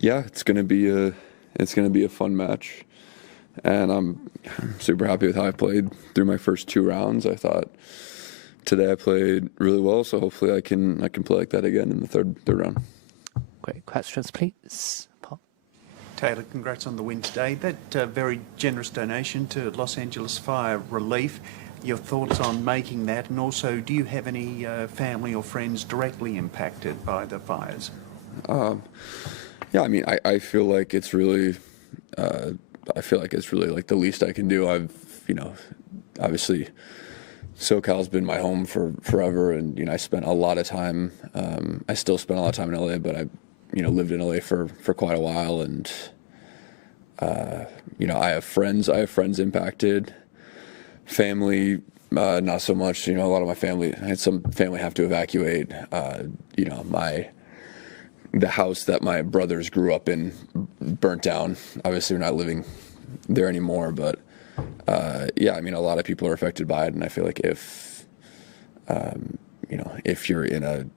Yeah, it's gonna be a fun match, and I'm super happy with how I played through my first 2 rounds. I thought today I played really well, so hopefully I can play like that again in the third round. Great questions, please. Paul. Taylor, congrats on the win today. That very generous donation to Los Angeles Fire Relief. Your thoughts on making that, and also, do you have any family or friends directly impacted by the fires? Yeah, I mean, I feel like it's really, like the least I can do. Obviously, SoCal's been my home for forever, and I spent a lot of time. I still spend a lot of time in LA, but I, lived in LA for quite a while, and I have friends. Impacted. Family, not so much. A lot of my family. I had some family have to evacuate. The house that my brothers grew up in burnt down. Obviously, we're not living there anymore, but yeah, I mean, a lot of people are affected by it, and I feel like if you're in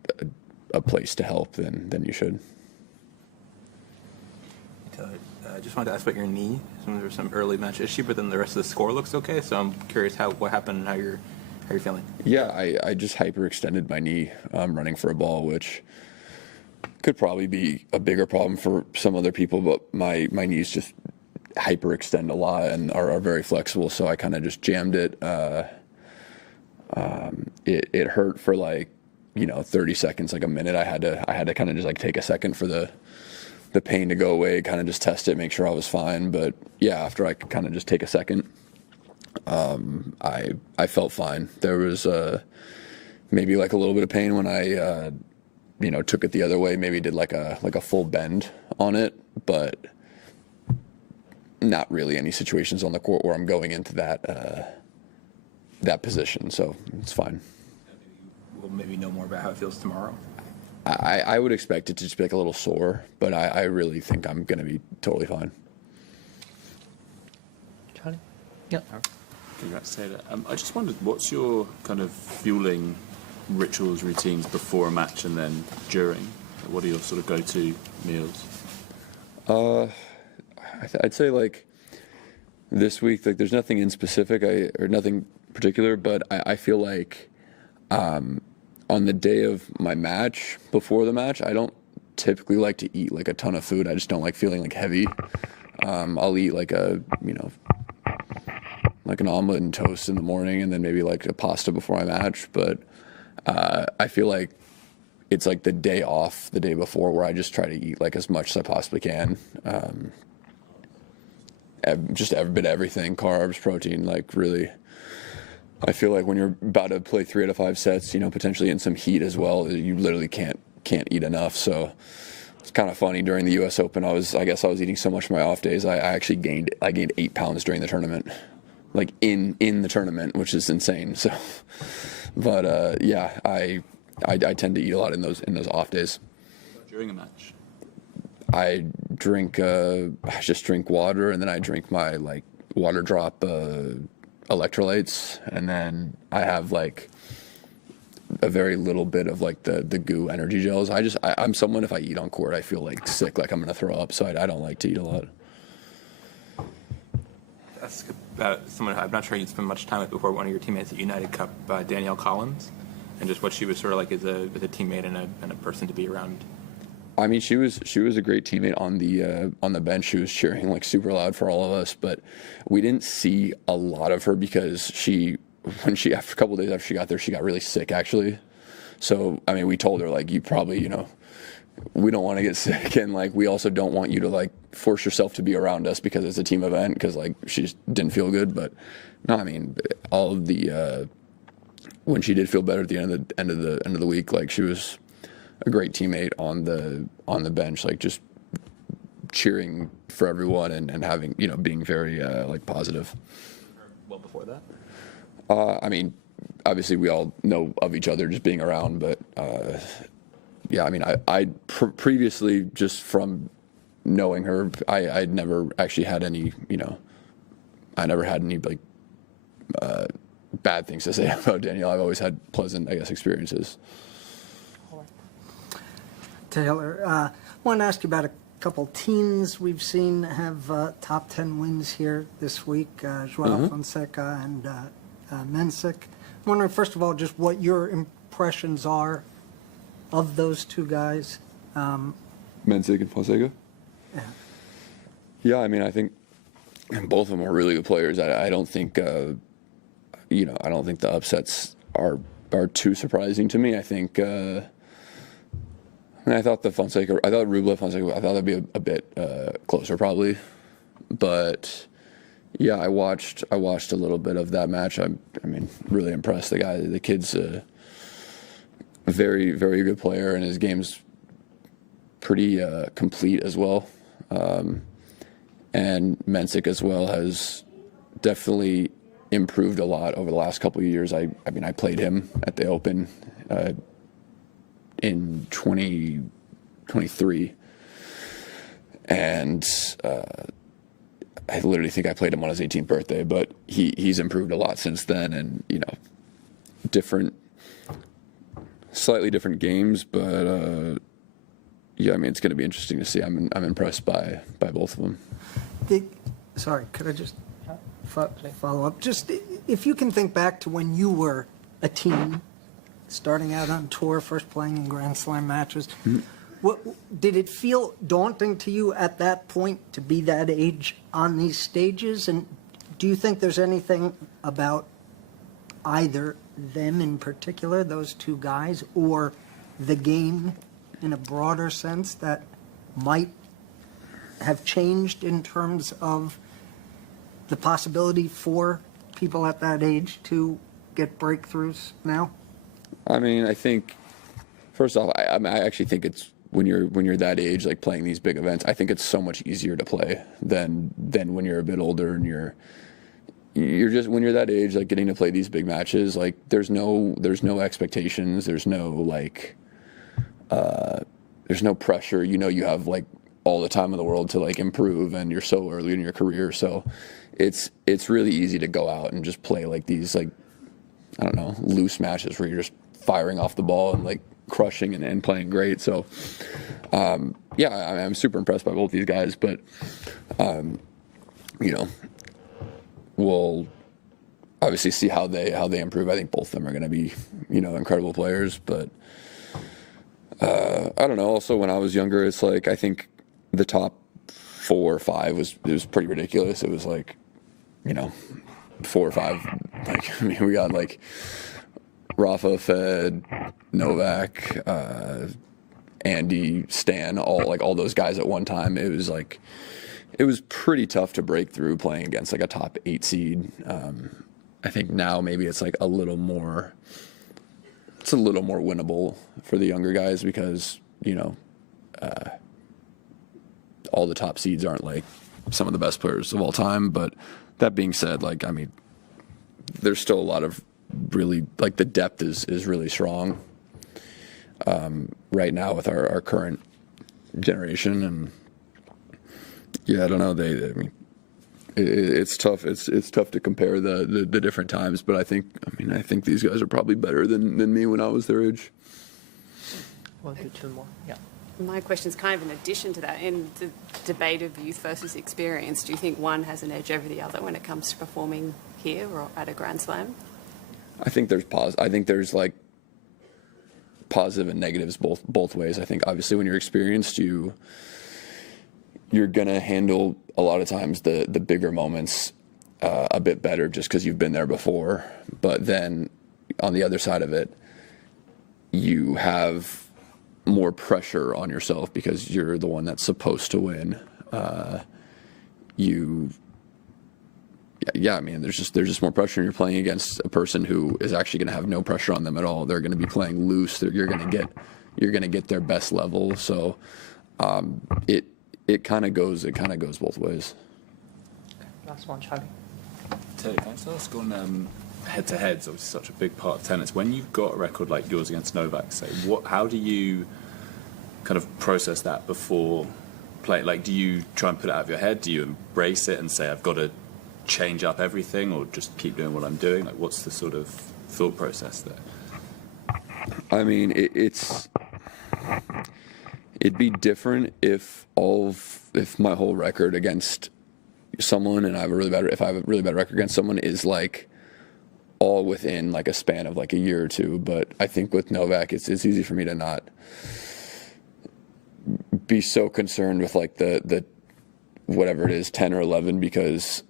a place to help, then you should. I just wanted to ask about your knee. There was some early match issue, but then the rest of the score looks okay. So I'm curious what happened and how you're feeling. Yeah, I just hyperextended my knee running for a ball, which could probably be a bigger problem for some other people, but my knees just hyperextend a lot and are very flexible, so I kind of just jammed it. It hurt for 30 seconds, like a minute. I had to kind of just take a second for the pain to go away, kind of just test it, make sure I was fine. But yeah, after I could kind of just take a second, I felt fine. There was maybe a little bit of pain when I took it the other way, maybe did like a full bend on it, but not really any situations on the court where I'm going into that position, so it's fine. We'll maybe know more about how it feels tomorrow. I would expect it to just be a little sore, but I really think I'm going to be totally fine. Charlie? Yeah. Congrats, Taylor. I just wondered, what's your kind of fueling rituals, routines before a match and then during? What are your sort of go-to meals? I'd say this week, there's nothing in specific or nothing particular, but I feel like on the day of my match, before the match, I don't typically like to eat a ton of food. I just don't like feeling heavy. I'll eat an omelet and toast in the morning, and then maybe a pasta before my match. But I feel like it's the day off, the day before, where I just try to eat as much as I possibly can. Just every bit of everything, carbs, protein, really. I feel like when you're about to play 3 out of 5 sets, potentially in some heat as well, you literally can't eat enough. So it's kind of funny. During the U.S. Open, I guess I was eating so much for my off days. I actually gained 8 pounds during the tournament, in the tournament, which is insane. So, but yeah, I tend to eat a lot in those off days. During a match, I just drink water, and then I drink my water drop electrolytes, and then I have a very little bit of the goo energy gels. I'm someone, if I eat on court, I feel sick, I'm gonna throw up, so I don't like to eat a lot. Ask about someone I'm not sure you'd spend much time with before, one of your teammates at United Cup, Danielle Collins, and just what she was sort of as a teammate and a person to be around. I mean, she was a great teammate on the bench. She was cheering super loud for all of us, but we didn't see a lot of her because after a couple of days after she got there, she got really sick actually. So I mean, we told her you probably we don't want to get sick, and we also don't want you to force yourself to be around us because it's a team event, because she just didn't feel good. But no, I mean, all of the when she did feel better at the end of the week, she was a great teammate on the bench, just cheering for everyone and having being very positive. Well, before that, I mean, obviously we all know of each other just being around, but yeah, I mean, I previously, just from knowing her, I'd never actually had any I never had any bad things to say about Danielle. I've always had pleasant, experiences. Taylor, I wanted to ask you about a couple teens we've seen have top 10 wins here this week, João Fonseca and Mensik. I'm wondering, first of all, just what your impressions are of those two guys. Mensik and Fonseca? Yeah. Yeah, I mean, I think both of them are really good players. I don't think, I don't think the upsets are too surprising to me. I think, I thought Rublev Fonseca, I thought that'd be a bit closer probably. But yeah, I watched a little bit of that match. I mean, really impressed. The kid's a very, very good player, and his game's pretty complete as well. And Mensik as well has definitely improved a lot over the last couple of years. I mean, I played him at the Open in 2023, and I literally think I played him on his 18th birthday. But he's improved a lot since then, and slightly different games, but yeah, I mean, it's going to be interesting to see. I'm impressed by both of them. Sorry, could I just follow up? Just if you can think back to when you were a teen, starting out on tour, first playing in Grand Slam matches, what did it feel daunting to you at that point to be that age on these stages? And do you think there's anything about either them in particular, those two guys, or the game in a broader sense that might have changed in terms of the possibility for people at that age to get breakthroughs now? I mean, I think first off, I actually think it's when you're that age, like playing these big events, I think it's so much easier to play than when you're a bit older and you're just, when you're that age, like getting to play these big matches, like there's no expectations, there's no pressure. You have like all the time in the world to like improve, and you're so early in your career, so it's really easy to go out and just play like these, like, I don't know, loose matches where you're just firing off the ball and like crushing and playing great. So yeah, I'm super impressed by both these guys, but we'll obviously see how they improve. I think both of them are going to be incredible players, but I don't know. Also, when I was younger, it's like I think the top 4 or 5 was pretty ridiculous. It was like 4 or 5. Like, I mean, we got like Rafa, Fed, Novak, Andy, Stan, all those guys at one time. It was pretty tough to break through playing against like a top 8 seed. I think now maybe it's like a little more winnable for the younger guys because all the top seeds aren't like some of the best players of all time. But that being said, like, I mean, there's still a lot of really, like, the depth is really strong right now with our current generation. And yeah, I don't know. I mean, it's tough. It's tough to compare the different times, but I think these guys are probably better than me when I was their age. One, two more. Yeah. My question is kind of in addition to that. In the debate of youth versus experience, do you think one has an edge over the other when it comes to performing here or at a Grand Slam? I think there's like positive and negatives both ways. I think obviously when you're experienced, you're gonna handle a lot of times the bigger moments a bit better just because you've been there before. But then on the other side of it, you have more pressure on yourself because you're the one that's supposed to win. I mean, there's just more pressure, and you're playing against a person who is actually going to have no pressure on them at all. They're going to be playing loose. You're going to get their best level. So it kind of goes both ways. Last one, Charlie. Terry, can I just ask on head-to-heads, obviously such a big part of tennis. When you've got a record like yours against Novak, say, how do you kind of process that before play? Like, do you try and put it out of your head? Do you embrace it and say, I've got to change up everything, or just keep doing what I'm doing? Like, what's the sort of thought process there? I mean, it's It'd be different if my whole record against someone, and if I have a really bad record against someone, is like all within like a span of like a year or two. But I think with Novak, it's easy for me to not be so concerned with like the whatever it is, 10 or 11, because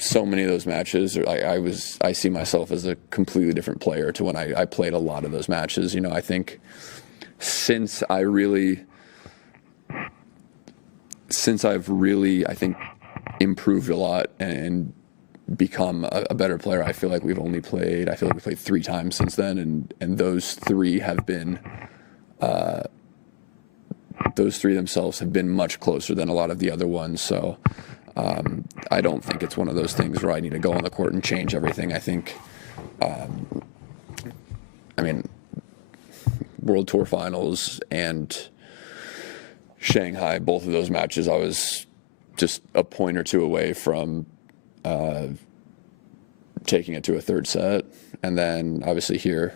so many of those matches I see myself as a completely different player to when I played a lot of those matches. You know, I think since I've really I think improved a lot and become a better player, I feel like we played 3 times since then, and those 3 have been those 3 themselves have been much closer than a lot of the other ones. So I don't think it's one of those things where I need to go on the court and change everything. I think, I mean, World Tour Finals and Shanghai, both of those matches, I was just a point or 2 away from taking it to a 3rd set. And then obviously here,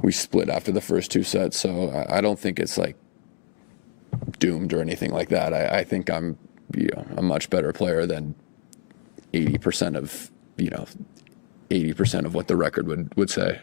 we split after the first 2 sets. So I don't think it's like doomed or anything like that. I think I'm, a much better player than 80% of what the record would say.